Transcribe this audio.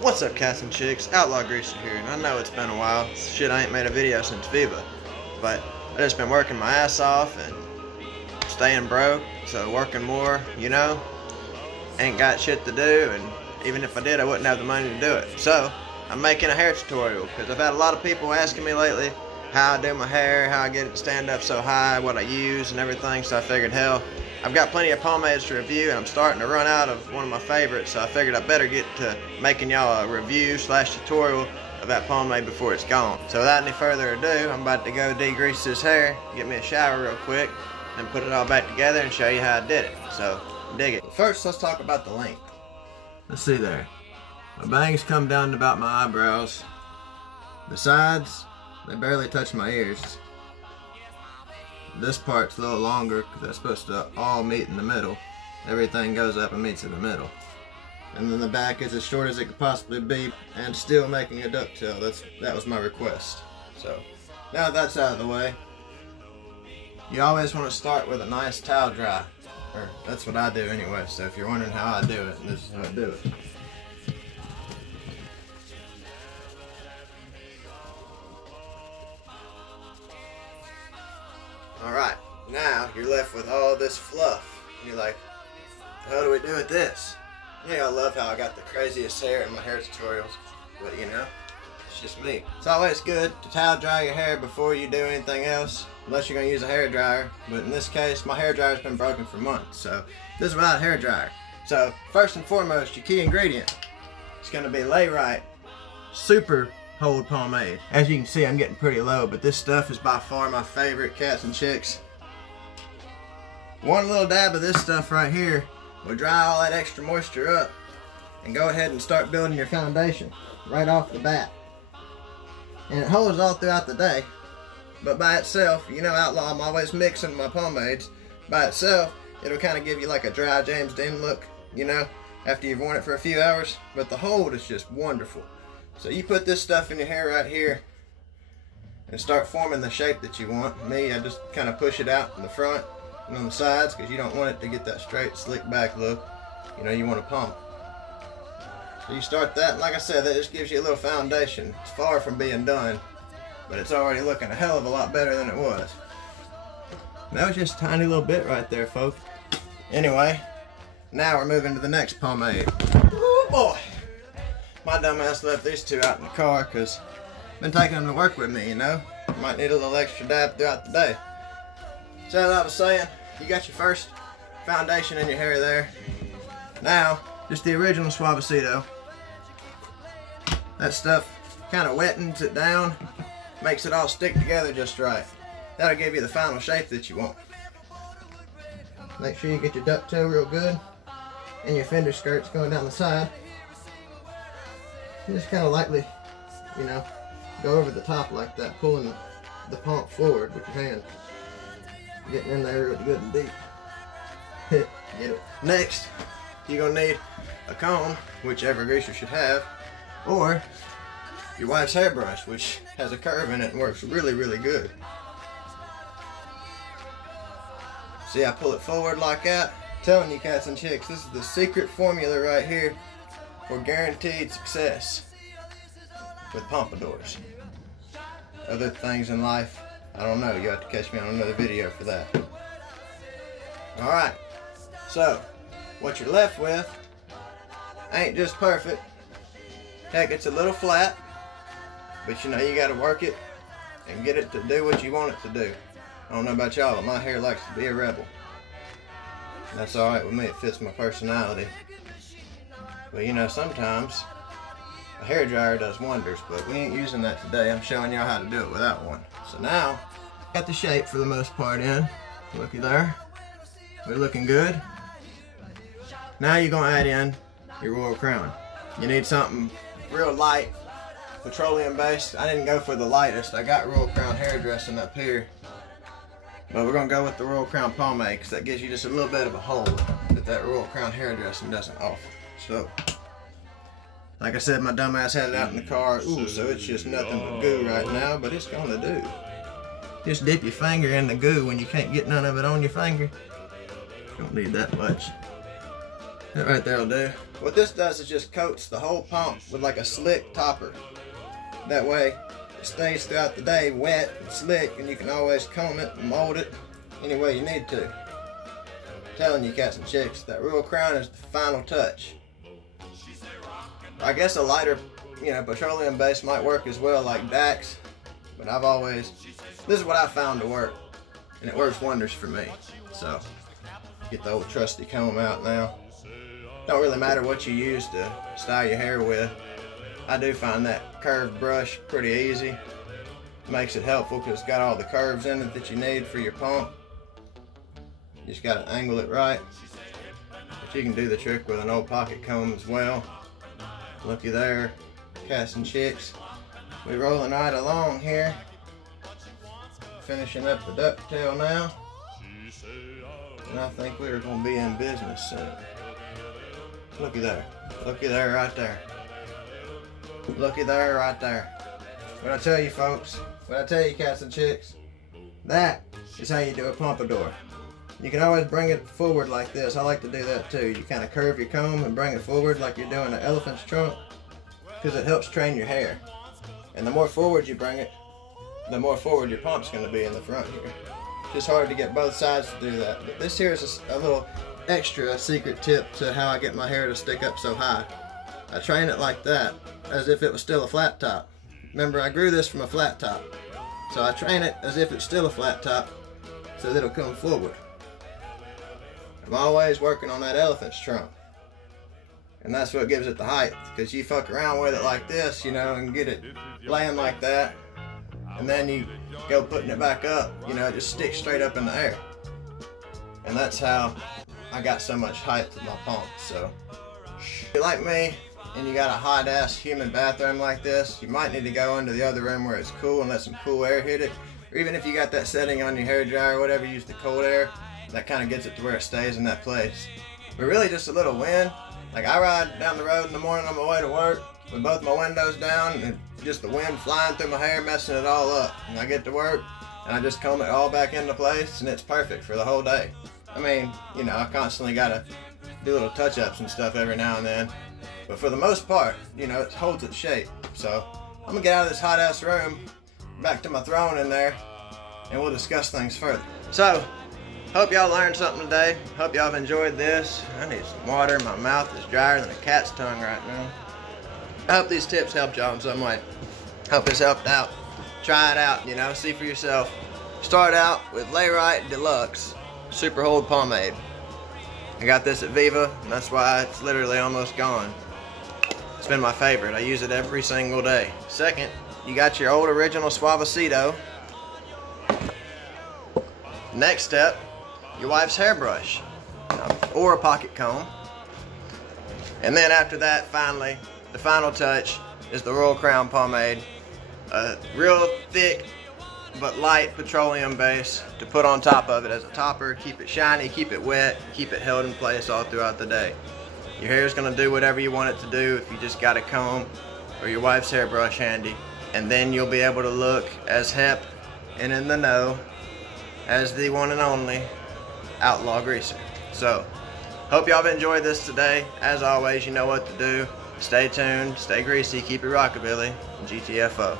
What's up, cats and chicks? Outlaw Greaser here, and I know it's been a while. Shit, I ain't made a video since Viva, but I just been working my ass off and staying broke, so working more, you know, ain't got shit to do, and even if I did, I wouldn't have the money to do it. So I'm making a hair tutorial because I've had a lot of people asking me lately how I do my hair, how I get it to stand up so high, what I use and everything. So I figured, hell, I've got plenty of pomades to review, and I'm starting to run out of one of my favorites, so I figured I better get to making y'all a review / tutorial of that pomade before it's gone. So without any further ado, I'm about to go degrease this hair, get me a shower real quick, and put it all back together and show you how I did it. So dig it. First, let's talk about the length. Let's see there. My bangs come down to about my eyebrows. The sides, they barely touch my ears. This part's a little longer because that's supposed to all meet in the middle. Everything goes up and meets in the middle. And then the back is as short as it could possibly be and still making a ducktail. That was my request. So now that that's out of the way, you always want to start with a nice towel dry. Or that's what I do anyway. So if you're wondering how I do it, this is how I do it. Alright, now you're left with all this fluff. You're like, how do we do with this? Yeah, I love how I got the craziest hair in my hair tutorials, but you know, it's just me. It's always good to towel dry your hair before you do anything else, unless you're going to use a hair dryer. But in this case, my hair dryer's been broken for months, so this is without a hair dryer. So first and foremost, your key ingredient is going to be Lay Right Super Hold Pomade. As you can see, I'm getting pretty low, but this stuff is by far my favorite, cats and chicks. One little dab of this stuff right here will dry all that extra moisture up and go ahead and start building your foundation right off the bat. And it holds all throughout the day, but by itself, you know, Outlaw, I'm always mixing my pomades. By itself, it'll kind of give you like a dry James Dean look, you know, after you've worn it for a few hours, but the hold is just wonderful. So you put this stuff in your hair right here and start forming the shape that you want. Me, I just kind of push it out in the front and on the sides because you don't want it to get that straight, slick back look. You know, you want to pump. So you start that, and like I said, that just gives you a little foundation. It's far from being done, but it's already looking a hell of a lot better than it was. And that was just a tiny little bit right there, folks. Anyway, now we're moving to the next pomade. Oh boy! My dumbass left these two out in the car because I've been taking them to work with me, you know. Might need a little extra dab throughout the day. So as I was saying, you got your first foundation in your hair there. Now, just the original Suavecito. That stuff kind of wettens it down, makes it all stick together just right. That'll give you the final shape that you want. Make sure you get your ducktail real good and your fender skirts going down the side. Just kind of lightly, you know, go over the top like that, pulling the pump forward with your hand. Getting in there real good and deep. Get it. Next, you're going to need a comb, which every greaser should have, or your wife's hairbrush, which has a curve in it and works really, really good. See, I pull it forward like that. I'm telling you, cats and chicks, this is the secret formula right here for guaranteed success with pompadours. Other things in life, I don't know. You have to catch me on another video for that. Alright, so what you're left with ain't just perfect. Heck, it's a little flat, but you know, you gotta work it and get it to do what you want it to do. I don't know about y'all, but my hair likes to be a rebel. And that's alright with me. It fits my personality. But you know, sometimes a hair dryer does wonders, but we ain't using that today. I'm showing y'all how to do it without one. So now, got the shape for the most part in. Looky there. We're looking good. Now you're gonna add in your royal crown. You need something real light, petroleum based. I didn't go for the lightest. I got royal crown hairdressing up here. But we're gonna go with the royal crown pomade because that gives you just a little bit of a hold that royal crown hairdressing doesn't offer. So, like I said, my dumbass had it out in the car. Ooh, so it's just nothing but goo right now, but it's gonna do. Just dip your finger in the goo when you can't get none of it on your finger. Don't need that much. That right there will do. What this does is just coats the whole pump with like a slick topper. That way it stays throughout the day wet and slick, and you can always comb it and mold it any way you need to. I'm telling you, cats and chicks, that Royal Crown is the final touch. I guess a lighter, petroleum base might work as well, like Dax, but this is what I found to work, and it works wonders for me. So, get the old trusty comb out now. Don't really matter what you use to style your hair with. I do find that curved brush pretty easy. Makes it helpful because it's got all the curves in it that you need for your pump. You just gotta angle it right. But you can do the trick with an old pocket comb as well. Looky there, cats and chicks. We're rolling right along here. Finishing up the ducktail now. And I think we're gonna be in business soon. Looky there right there. Looky there right there. What I tell you folks, what I tell you cats and chicks, that is how you do a pompadour. You can always bring it forward like this. I like to do that too. You kind of curve your comb and bring it forward like you're doing an elephant's trunk, because it helps train your hair. And the more forward you bring it, the more forward your pump's going to be in the front here. It's just hard to get both sides to do that. But this here is a little extra secret tip to how I get my hair to stick up so high. I train it like that, as if it was still a flat top. Remember, I grew this from a flat top. So I train it as if it's still a flat top, so that it'll come forward. I'm always working on that elephant's trunk. And that's what gives it the height, because you fuck around with it like this, and get it laying like that, and then you go putting it back up, it just sticks straight up in the air. And that's how I got so much height to my pump. So if you're like me and you got a hot ass humid bathroom like this, you might need to go into the other room where it's cool and let some cool air hit it. Or even if you got that setting on your hair dryer or whatever, use the cold air. That kind of gets it to where it stays in that place. But really just a little wind. Like I ride down the road in the morning on my way to work with both my windows down and just the wind flying through my hair, messing it all up. And I get to work and I just comb it all back into place, and it's perfect for the whole day. I mean, I constantly gotta do little touch-ups and stuff every now and then. But for the most part, it holds its shape. So I'm gonna get out of this hot ass room, back to my throne in there, and we'll discuss things further. So, hope y'all learned something today. Hope y'all have enjoyed this. I need some water. My mouth is drier than a cat's tongue right now. I hope these tips helped y'all in some way. Hope this helped out. Try it out, see for yourself. Start out with Layrite Deluxe Super Hold Pomade. I got this at Viva, and that's why it's literally almost gone. It's been my favorite. I use it every single day. Second, you got your old original Suavecito. Next step, your wife's hairbrush or a pocket comb. And then after that, finally, the final touch is the Royal Crown pomade. A real thick but light petroleum base to put on top of it as a topper. Keep it shiny, keep it wet, keep it held in place all throughout the day. Your hair is going to do whatever you want it to do if you just got a comb or your wife's hairbrush handy. And then you'll be able to look as hip and in the know as the one and only Outlaw Greaser. So, hope y'all have enjoyed this today. As always, you know what to do. Stay tuned, stay greasy, keep it rockabilly, GTFO.